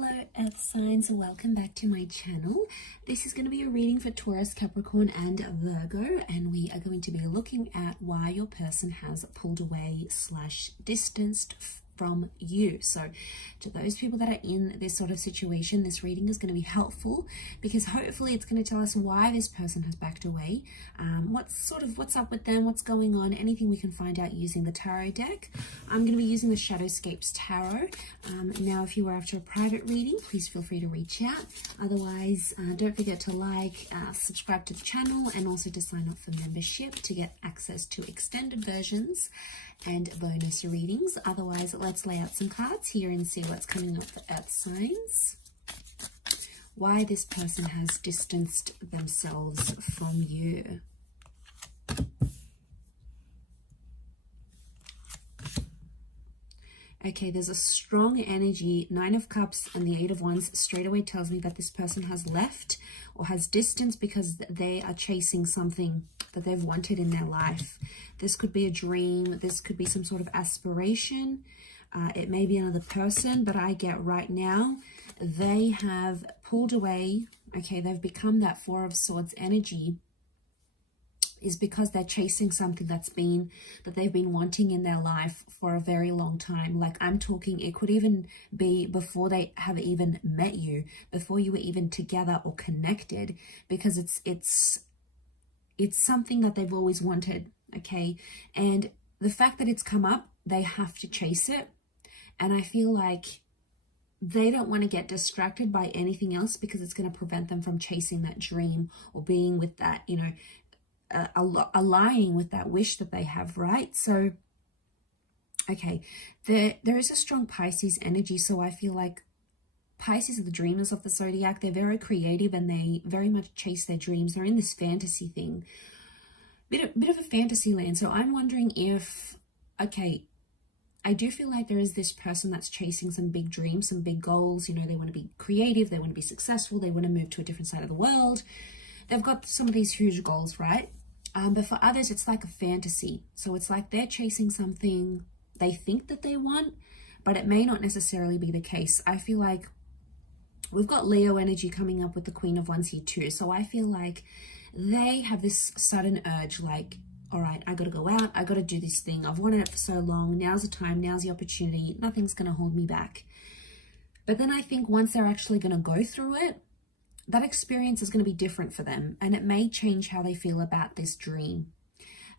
Hello Earth signs, welcome back to my channel. This is going to be a reading for Taurus, Capricorn and Virgo, and we are going to be looking at why your person has pulled away / distanced from you. So to those people that are in this sort of situation, this reading is going to be helpful because hopefully it's going to tell us why this person has backed away, what's up with them, what's going on, anything we can find out using the tarot deck. I'm going to be using the Shadowscapes Tarot. Now if you are after a private reading, please feel free to reach out. Otherwise, don't forget to like, subscribe to the channel, and also to sign up for membership to get access to extended versions and bonus readings. Otherwise, let's lay out some cards here and see what's coming up for Earth signs. Why this person has distanced themselves from you. Okay, there's a strong energy. 9 of Cups and the 8 of Wands straight away tells me that this person has left or has distanced because they are chasing something that they've wanted in their life. This could be a dream. This could be some sort of aspiration. It may be another person, but I get right now they have pulled away. Okay, they've become that 4 of Swords energy is because they're chasing something that they've been wanting in their life for a very long time. Like I'm talking, it could even be before they have even met you, before you were even together or connected, because it's something that they've always wanted. Okay, and the fact that it's come up, they have to chase it. And I feel like they don't want to get distracted by anything else because it's going to prevent them from chasing that dream or being with that, you know, aligning with that wish that they have, right? So okay, there is a strong Pisces energy. So I feel like Pisces are the dreamers of the zodiac. They're very creative and they very much chase their dreams. They're in this fantasy thing, bit of a fantasy land. So I'm wondering if, okay, I do feel like there is this person that's chasing some big dreams, some big goals. You know, they want to be creative, they want to be successful, they want to move to a different side of the world. They've got some of these huge goals, right? But for others, it's like a fantasy. So it's like they're chasing something they think that they want, but it may not necessarily be the case. I feel like we've got Leo energy coming up with the Queen of Wands here too. So I feel like they have this sudden urge, like, all right, I got to go out. I got to do this thing. I've wanted it for so long. Now's the time. Now's the opportunity. Nothing's going to hold me back. But then I think once they're actually going to go through it, that experience is going to be different for them, and it may change how they feel about this dream.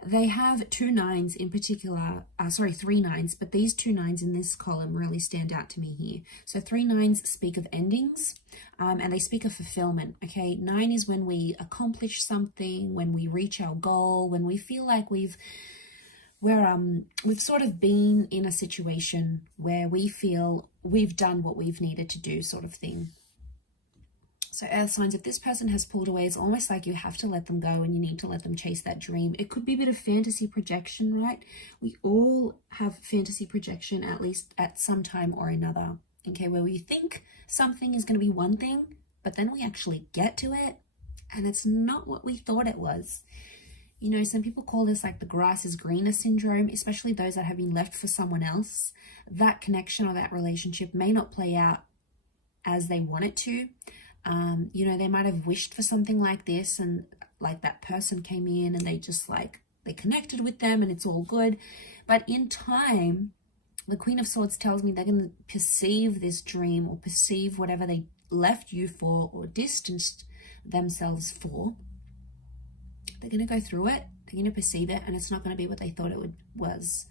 They have 2 9s in particular, 3 9s, but these 2 9s in this column really stand out to me here. So 3 9s speak of endings, and they speak of fulfillment. Okay, 9 is when we accomplish something, when we reach our goal, when we feel like we've sort of been in a situation where we feel we've done what we've needed to do, sort of thing. So Earth signs, if this person has pulled away, it's almost like you have to let them go and you need to let them chase that dream. It could be a bit of fantasy projection, right? We all have fantasy projection, at least at some time or another. Okay, where we think something is going to be one thing, but then we actually get to it and it's not what we thought it was. You know, some people call this like the grass is greener syndrome, especially those that have been left for someone else. That connection or that relationship may not play out as they want it to. You know, they might have wished for something like this, and like that person came in and they just like, they connected with them and it's all good. But in time, the Queen of Swords tells me they're going to perceive this dream or perceive whatever they left you for or distanced themselves for. They're going to go through it. They're going to perceive it, and it's not going to be what they thought it was.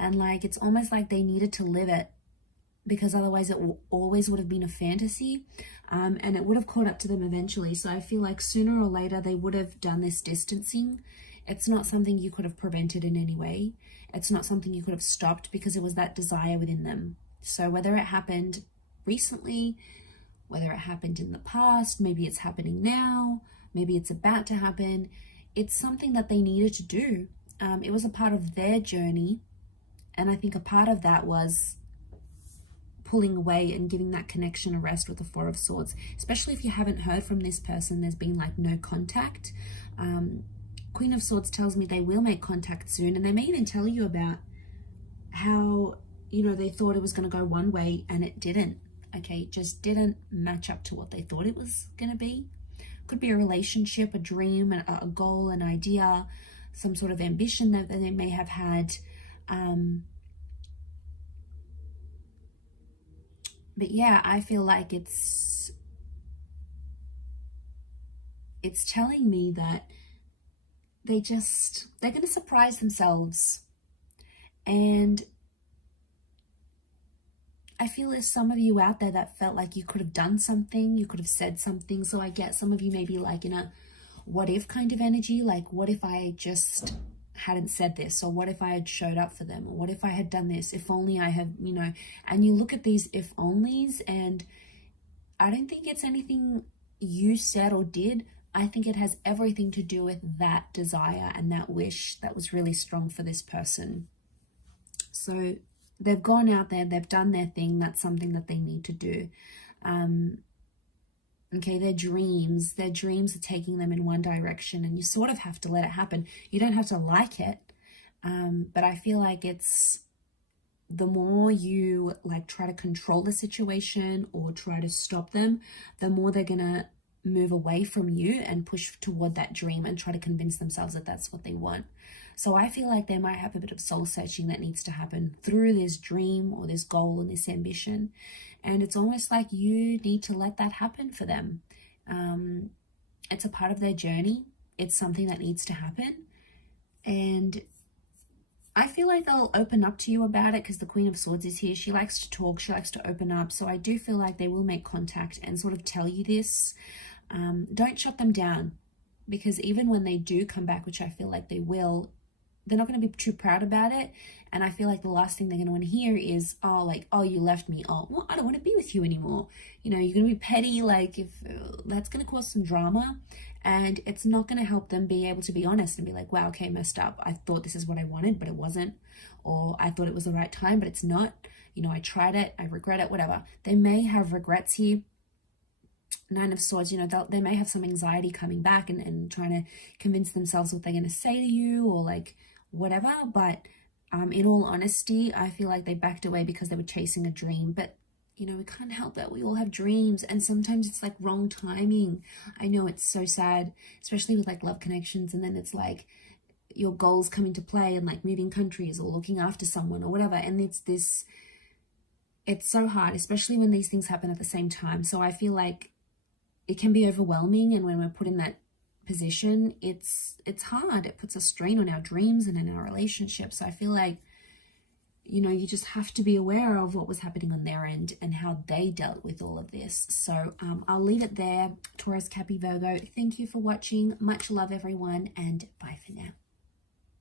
And like, it's almost like they needed to live it, because otherwise it always would have been a fantasy, and it would have caught up to them eventually. So I feel like sooner or later they would have done this distancing. It's not something you could have prevented in any way. It's not something you could have stopped because it was that desire within them. So whether it happened recently, whether it happened in the past, maybe it's happening now, maybe it's about to happen, it's something that they needed to do. It was a part of their journey, and I think a part of that was pulling away and giving that connection a rest with the 4 of Swords. Especially if you haven't heard from this person, there's been like no contact. Queen of Swords tells me they will make contact soon, and they may even tell you about how, you know, they thought it was going to go one way and it didn't. okay? It just didn't match up to what they thought it was going to be. Could be a relationship, a dream, a goal, an idea, some sort of ambition that they may have had. But yeah, I feel like it's telling me that they're going to surprise themselves. And I feel there's some of you out there that felt like you could have done something, you could have said something. So I get some of you maybe like in a what if kind of energy, like what if I just hadn't said this, or what if I had showed up for them, or what if I had done this, if only I had, you know. And you look at these if onlys, and I don't think it's anything you said or did. I think it has everything to do with that desire and that wish that was really strong for this person. So they've gone out there, they've done their thing. That's something that they need to do. Okay, their dreams are taking them in one direction, and you sort of have to let it happen. You don't have to like it, but I feel like it's the more you like try to control the situation or try to stop them, the more they're gonna move away from you and push toward that dream and try to convince themselves that that's what they want. So I feel like they might have a bit of soul searching that needs to happen through this dream or this goal and this ambition. And it's almost like you need to let that happen for them. It's a part of their journey. It's something that needs to happen. And I feel like they'll open up to you about it because the Queen of Swords is here. She likes to talk. She likes to open up. So I do feel like they will make contact and sort of tell you this. Don't shut them down, because even when they do come back, which I feel like they will, they're not going to be too proud about it. And I feel like the last thing they're going to want to hear is, oh, like, oh, you left me. Oh, well, I don't want to be with you anymore. You know, you're going to be petty. Like, if that's going to cause some drama, and it's not going to help them be able to be honest and be like, wow, okay, messed up. I thought this is what I wanted, but it wasn't. Or I thought it was the right time, but it's not. You know, I tried it. I regret it, whatever. They may have regrets here. Nine of Swords, you know, they may have some anxiety coming back and trying to convince themselves what they're going to say to you or like whatever. But in all honesty, I feel like they backed away because they were chasing a dream. But, you know, we can't help that. We all have dreams, and sometimes it's like wrong timing. I know, it's so sad, especially with like love connections. And then it's like your goals come into play and like moving countries or looking after someone or whatever. And it's so hard, especially when these things happen at the same time. So I feel like it can be overwhelming, and when we're put in that position, it's hard. It puts a strain on our dreams and in our relationships. So I feel like, you know, you just have to be aware of what was happening on their end and how they dealt with all of this. So I'll leave it there. Taurus, Cappy, Virgo, thank you for watching. Much love, everyone, and bye for now.